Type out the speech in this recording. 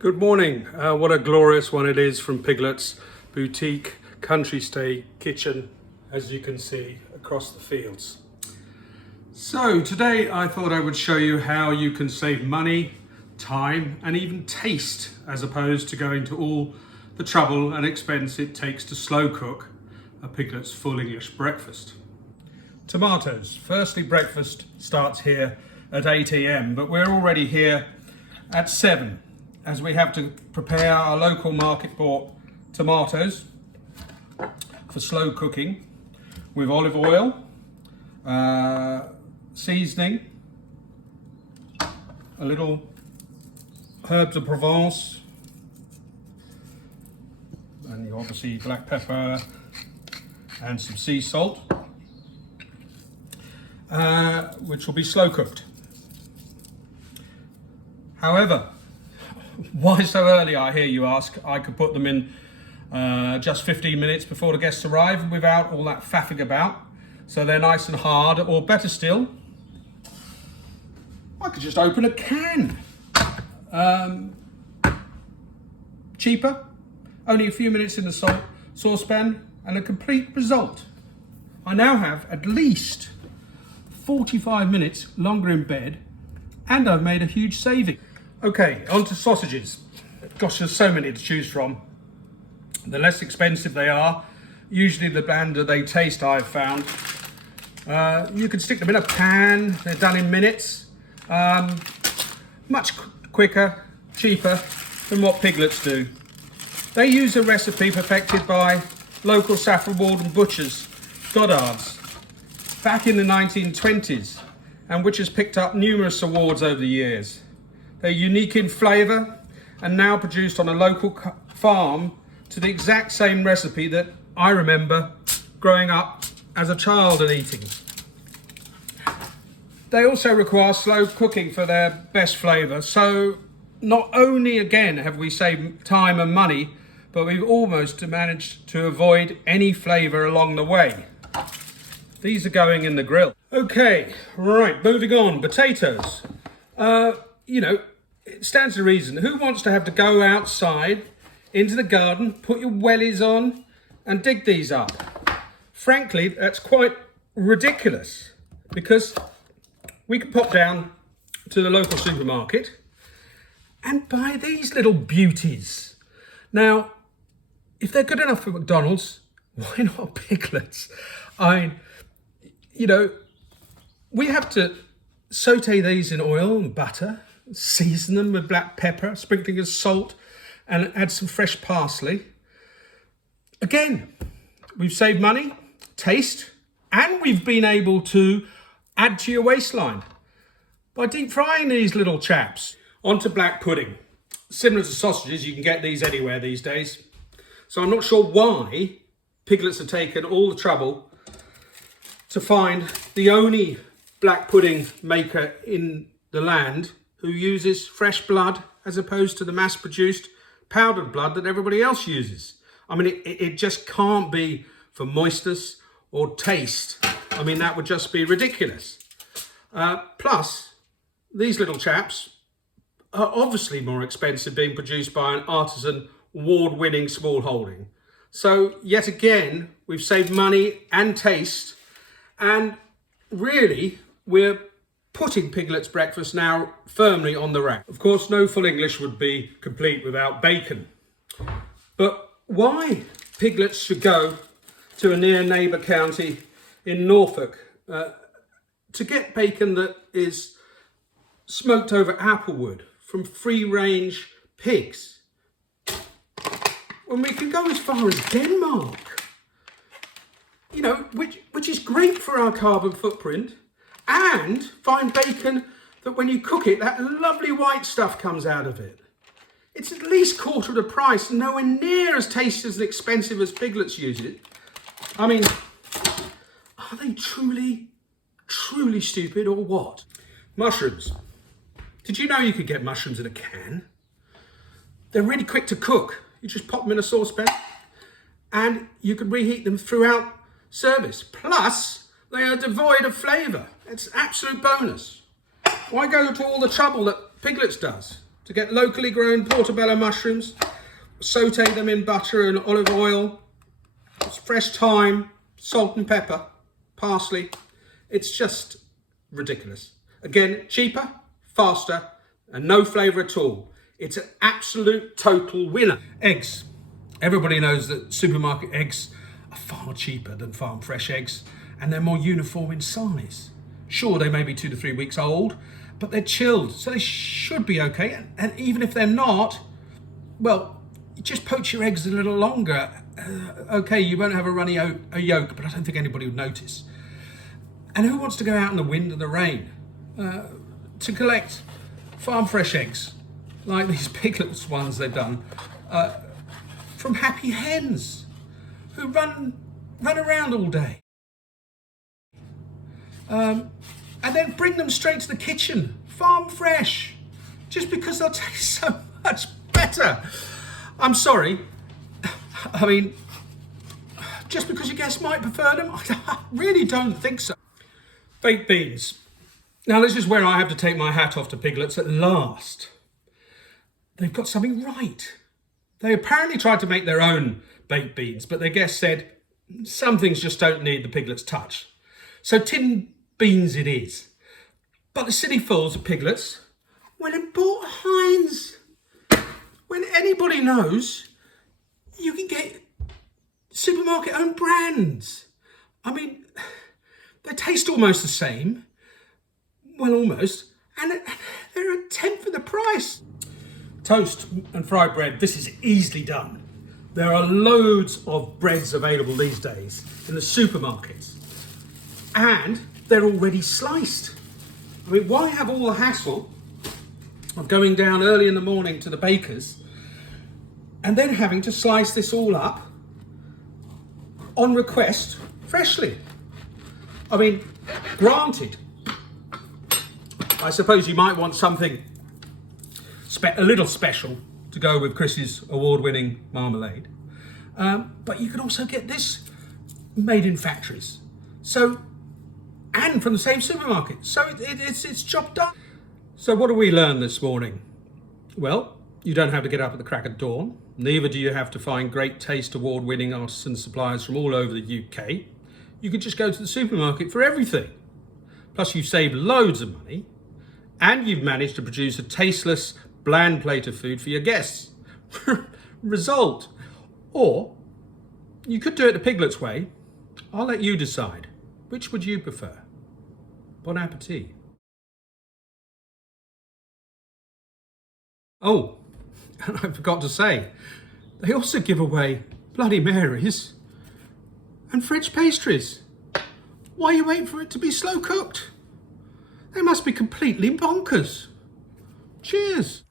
Good morning. What a glorious one it is from Piglets Boutique Country Stay kitchen, as you can see across the fields. So today I thought I would show you how you can save money, time and even taste, as opposed to going to all the trouble and expense it takes to slow cook a Piglet's full English breakfast. Tomatoes. Firstly, breakfast starts here at 8 a.m, but we're already here at 7. As we have to prepare our local market bought tomatoes for slow cooking with olive oil, seasoning, a little herbs of Provence, and obviously black pepper and some sea salt, which will be slow cooked. However, why so early, I hear you ask? I could put them in just 15 minutes before the guests arrive without all that faffing about. So they're nice and hard, or better still, I could just open a can. Cheaper, only a few minutes in the saucepan and a complete result. I now have at least 45 minutes longer in bed and I've made a huge saving. Okay, on to sausages. Gosh, there's so many to choose from. The less expensive they are, usually the blander they taste, I've found. You can stick them in a pan, they're done in minutes. Much quicker, cheaper than what Piglets do. They use a recipe perfected by local Saffron Walden butchers, Goddard's, back in the 1920s, and which has picked up numerous awards over the years. They're unique in flavour and now produced on a local farm to the exact same recipe that I remember growing up as a child and eating. They also require slow cooking for their best flavour, so not only again have we saved time and money, but we've almost managed to avoid any flavour along the way. These are going in the grill. Okay, right, moving on. Potatoes. It stands to reason. Who wants to have to go outside into the garden, put your wellies on and dig these up? Frankly, that's quite ridiculous, because we can pop down to the local supermarket and buy these little beauties. Now, if they're good enough for McDonald's, why not Piglets? We have to saute these in oil and butter, season them with black pepper, sprinkling of salt, and add some fresh parsley. Again, we've saved money, taste, and we've been able to add to your waistline by deep frying these little chaps. On to black pudding. Similar to sausages, you can get these anywhere these days. So I'm not sure why Piglets have taken all the trouble to find the only black pudding maker in the land who uses fresh blood as opposed to the mass-produced powdered blood that everybody else uses. I mean, it just can't be for moistness or taste. I mean, that would just be ridiculous. Plus, these little chaps are obviously more expensive being produced by an artisan, award-winning small holding. So, yet again, we've saved money and taste, and really, we're putting Piglets breakfast now firmly on the rack. Of course, no full English would be complete without bacon. But why Piglets should go to a near neighbour county in Norfolk to get bacon that is smoked over applewood from free-range pigs, when we can go as far as Denmark, which is great for our carbon footprint, and find bacon that when you cook it, that lovely white stuff comes out of it. It's at least quarter the price, nowhere near as tasty as expensive as Piglets use it. I mean, are they truly stupid or what? Mushrooms. Did you know you could get mushrooms in a can? They're really quick to cook. You just pop them in a saucepan and you can reheat them throughout service. Plus, they are devoid of flavour. It's an absolute bonus. Why go to all the trouble that Piglets does to get locally grown portobello mushrooms, saute them in butter and olive oil, fresh thyme, salt and pepper, parsley. It's just ridiculous. Again, cheaper, faster, and no flavour at all. It's an absolute total winner. Eggs. Everybody knows that supermarket eggs are far cheaper than farm fresh eggs, and they're more uniform in size. Sure, they may be 2 to 3 weeks old, but they're chilled, so they should be okay. And even if they're not, well, you just poach your eggs a little longer. Okay, you won't have a runny yolk, but I don't think anybody would notice. And who wants to go out in the wind and the rain to collect farm fresh eggs, like these Piglets ones they've done, from happy hens who run around all day? And then bring them straight to the kitchen, farm fresh, just because they'll taste so much better. I'm sorry, I mean, just because your guests might prefer them, I really don't think so. Baked beans. Now this is where I have to take my hat off to Piglets at last. They've got something right. They apparently tried to make their own baked beans, but their guest said, some things just don't need the Piglets touch. So tin beans it is. But the silly fools of Piglets went and bought Heinz. When anybody knows you can get supermarket owned brands. I mean, they taste almost the same. Well, almost. And they're a tenth of the price. Toast and fried bread, this is easily done. There are loads of breads available these days in the supermarkets. And they're already sliced. I mean, why have all the hassle of going down early in the morning to the baker's and then having to slice this all up on request freshly? I mean, granted, I suppose you might want something a little special to go with Chris's award-winning marmalade, but you can also get this made in factories, and from the same supermarket, so it's job done. So what do we learn this morning? Well, you don't have to get up at the crack of dawn. Neither do you have to find great taste award-winning artisan suppliers from all over the UK. You could just go to the supermarket for everything. Plus you've saved loads of money and you've managed to produce a tasteless, bland plate of food for your guests. Result. Or you could do it the Piglets way. I'll let you decide. Which would you prefer? Bon appetit. Oh, and I forgot to say, they also give away Bloody Marys and French pastries. Why are you waiting for it to be slow cooked? They must be completely bonkers. Cheers.